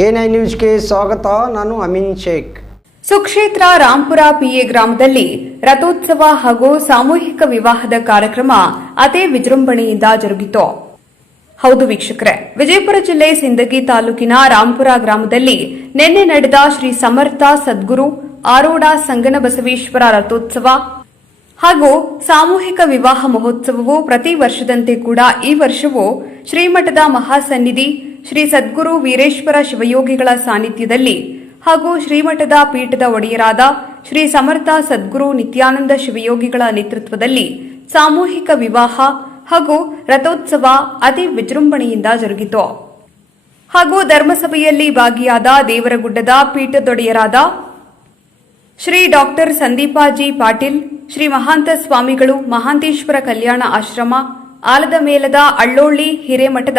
I ನ್ಯೂಸ್ಗೆ ಸ್ವಾಗತ. ನಾನು ಅಮಿನ್ ಶೇಖ್. ಸುಕ್ಷೇತ್ರ ರಾಂಪುರ ಪಿಎ ಗ್ರಾಮದಲ್ಲಿ ರಥೋತ್ಸವ ಹಾಗೂ ಸಾಮೂಹಿಕ ವಿವಾಹದ ಕಾರ್ಯಕ್ರಮ ಅದೇ ವಿಜೃಂಭಣೆಯಿಂದ ಜರುಗಿತು. ಹೌದು ವೀಕ್ಷಕರೇ, ವಿಜಯಪುರ ಜಿಲ್ಲೆ ಸಿಂದಗಿ ತಾಲೂಕಿನ ರಾಂಪುರ ಗ್ರಾಮದಲ್ಲಿ ನಿನ್ನೆ ನಡೆದ ಶ್ರೀ ಸಮರ್ಥ ಸದ್ಗುರು ಆರೋಡ ಸಂಗನ ಬಸವೇಶ್ವರ ರಥೋತ್ಸವ ಹಾಗೂ ಸಾಮೂಹಿಕ ವಿವಾಹ ಮಹೋತ್ಸವವು ಪ್ರತಿ ವರ್ಷದಂತೆ ಕೂಡ ಈ ವರ್ಷವೂ ಶ್ರೀಮಠದ ಮಹಾಸನ್ನಿಧಿ ಶ್ರೀ ಸದ್ಗುರು ವೀರೇಶ್ವರ ಶಿವಯೋಗಿಗಳ ಸಾನ್ನಿಧ್ಯದಲ್ಲಿ ಹಾಗೂ ಶ್ರೀಮಠದ ಪೀಠದ ಒಡೆಯರಾದ ಶ್ರೀ ಸಮರ್ಥ ಸದ್ಗುರು ನಿತ್ಯಾನಂದ ಶಿವಯೋಗಿಗಳ ನೇತೃತ್ವದಲ್ಲಿ ಸಾಮೂಹಿಕ ವಿವಾಹ ಹಾಗೂ ರಥೋತ್ಸವ ಅತಿ ವಿಜೃಂಭಣೆಯಿಂದ ಜರುಗಿತು. ಹಾಗೂ ಧರ್ಮಸಭೆಯಲ್ಲಿ ಭಾಗಿಯಾದ ದೇವರಗುಡ್ಡದ ಪೀಠದೊಡೆಯರಾದ ಶ್ರೀ ಡಾಕ್ಟರ್ ಸಂದೀಪಾಜಿ ಪಾಟೀಲ್, ಶ್ರೀ ಮಹಾಂತ ಸ್ವಾಮಿಗಳು ಮಹಾಂತೇಶ್ವರ ಕಲ್ಯಾಣ ಆಶ್ರಮ, ಆಲದ ಮೇಲದ ಅಳ್ಳೋಳ್ಳಿ ಹಿರೇಮಠದ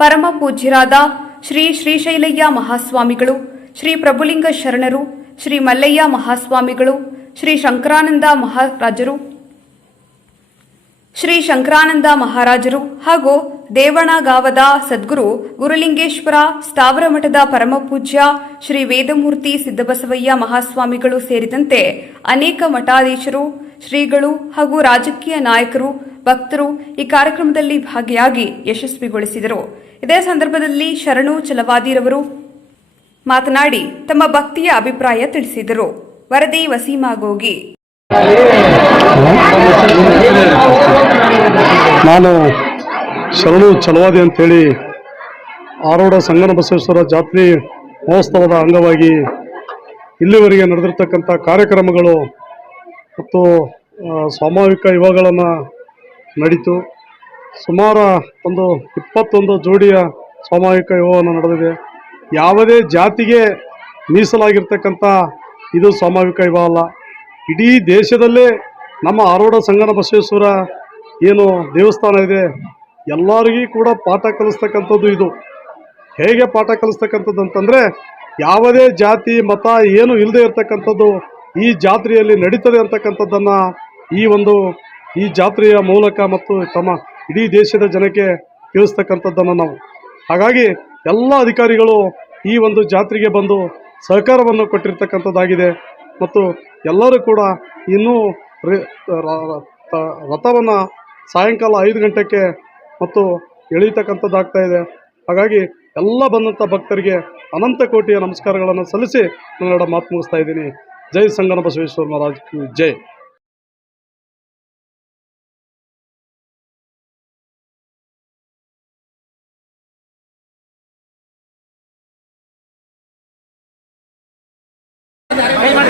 ಪರಮ ಪೂಜ್ಯರಾದ ಶ್ರೀ ಶ್ರೀಶೈಲಯ್ಯ ಮಹಾಸ್ವಾಮಿಗಳು, ಶ್ರೀ ಪ್ರಭುಲಿಂಗ ಶರಣರು, ಶ್ರೀ ಮಲ್ಲಯ್ಯ ಮಹಾಸ್ವಾಮಿಗಳು, ಶ್ರೀ ಶಂಕರಾನಂದ ಮಹಾರಾಜರು, ಶ್ರೀ ಶಂಕರಾನಂದ ಮಹಾರಾಜರು ಹಾಗೂ ದೇವಣಗಾವದ ಸದ್ಗುರು ಗುರುಲಿಂಗೇಶ್ವರ ಸ್ಥಾವರ ಮಠದ ಪರಮಪೂಜ್ಯ ಶ್ರೀ ವೇದಮೂರ್ತಿ ಸಿದ್ದಬಸವಯ್ಯ ಮಹಾಸ್ವಾಮಿಗಳು ಸೇರಿದಂತೆ ಅನೇಕ ಮಠಾಧೀಶರು, ಶ್ರೀಗಳು ಹಾಗೂ ರಾಜಕೀಯ ನಾಯಕರು, ಭಕ್ತರು ಈ ಕಾರ್ಯಕ್ರಮದಲ್ಲಿ ಭಾಗಿಯಾಗಿ ಯಶಸ್ವಿಗೊಳಿಸಿದರು. ಇದೇ ಸಂದರ್ಭದಲ್ಲಿ ಶರಣು ಚಲವಾದಿರವರು ಮಾತನಾಡಿ ತಮ್ಮ ಭಕ್ತಿಯ ಅಭಿಪ್ರಾಯ ತಿಳಿಸಿದರು. ವರದಿ ವಸೀಮಾಗೋಗಿ ನಾನು ಶರಣು ಚಲವಾದಿ ಅಂತೇಳಿ ಆರೋಡ ಸಂಗನ ಬಸವೇಶ್ವರ ಜಾತ್ರೆ ಮಹೋತ್ಸವದ ಅಂಗವಾಗಿ ಇಲ್ಲಿವರೆಗೆ ನಡೆದಿರ್ತಕ್ಕಂಥ ಕಾರ್ಯಕ್ರಮಗಳು ಮತ್ತು ಸ್ವಾಮಾವಿಕ ಯುವಗಳನ್ನು ನಡೀತು. ಸುಮಾರು ಒಂದು ಇಪ್ಪತ್ತೊಂದು ಜೋಡಿಯ ಸಾಮೂಹಿಕ ವಿವಾಹವನ್ನು ನಡೆದಿದೆ. ಯಾವುದೇ ಜಾತಿಗೆ ಮೀಸಲಾಗಿರ್ತಕ್ಕಂಥ ಇದು ಸಾಮೂಹಿಕ ವಿವಾಹ ಅಲ್ಲ. ಇಡೀ ದೇಶದಲ್ಲೇ ನಮ್ಮ ಆರೋಡ ಸಂಗನ ಬಸವೇಶ್ವರ ಏನು ದೇವಸ್ಥಾನ ಇದೆ, ಎಲ್ಲರಿಗೂ ಕೂಡ ಪಾಠ ಕಲಿಸ್ತಕ್ಕಂಥದ್ದು ಇದು. ಹೇಗೆ ಪಾಠ ಕಲಿಸ್ತಕ್ಕಂಥದ್ದು ಅಂತಂದರೆ, ಯಾವುದೇ ಜಾತಿ, ಮತ ಏನು ಇಲ್ಲದೆ ಇರತಕ್ಕಂಥದ್ದು ಈ ಜಾತ್ರೆಯಲ್ಲಿ ನಡೀತದೆ ಅಂತಕ್ಕಂಥದ್ದನ್ನು ಈ ಒಂದು ಈ ಜಾತ್ರೆಯ ಮೂಲಕ ಮತ್ತು ತಮ್ಮ ಇಡೀ ದೇಶದ ಜನಕ್ಕೆ ತಿಳಿಸ್ತಕ್ಕಂಥದ್ದನ್ನು ನಾವು. ಹಾಗಾಗಿ ಎಲ್ಲ ಅಧಿಕಾರಿಗಳು ಈ ಒಂದು ಜಾತ್ರೆಗೆ ಬಂದು ಸಹಕಾರವನ್ನು ಕೊಟ್ಟಿರ್ತಕ್ಕಂಥದ್ದಾಗಿದೆ. ಮತ್ತು ಎಲ್ಲರೂ ಕೂಡ ಇನ್ನೂ ರಥವನ್ನು ಸಾಯಂಕಾಲ ಐದು ಗಂಟೆಗೆ ಮತ್ತು ಎಳೀತಕ್ಕಂಥದ್ದಾಗ್ತಾ ಇದೆ. ಹಾಗಾಗಿ ಎಲ್ಲ ಬಂದಂಥ ಭಕ್ತರಿಗೆ ಅನಂತ ಕೋಟಿಯ ನಮಸ್ಕಾರಗಳನ್ನು ಸಲ್ಲಿಸಿ ನನ್ನೆರಡ ಮಾತು ಮುಗಿಸ್ತಾ ಇದ್ದೀನಿ. ಜೈ ಸಂಗನ ಬಸವೇಶ್ವರ ಮಹಾರಾಜ್ ಕಿ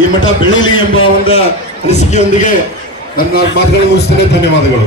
ಈ ಮಠ ಬೆಳೀಲಿ ಎಂಬ ಒಂದು ಅನಿಸಿಕೆಯೊಂದಿಗೆ ನನ್ನ ಮಾತುಗಳನ್ನು ಮುಗಿಸ್ತೇನೆ. ಧನ್ಯವಾದಗಳು.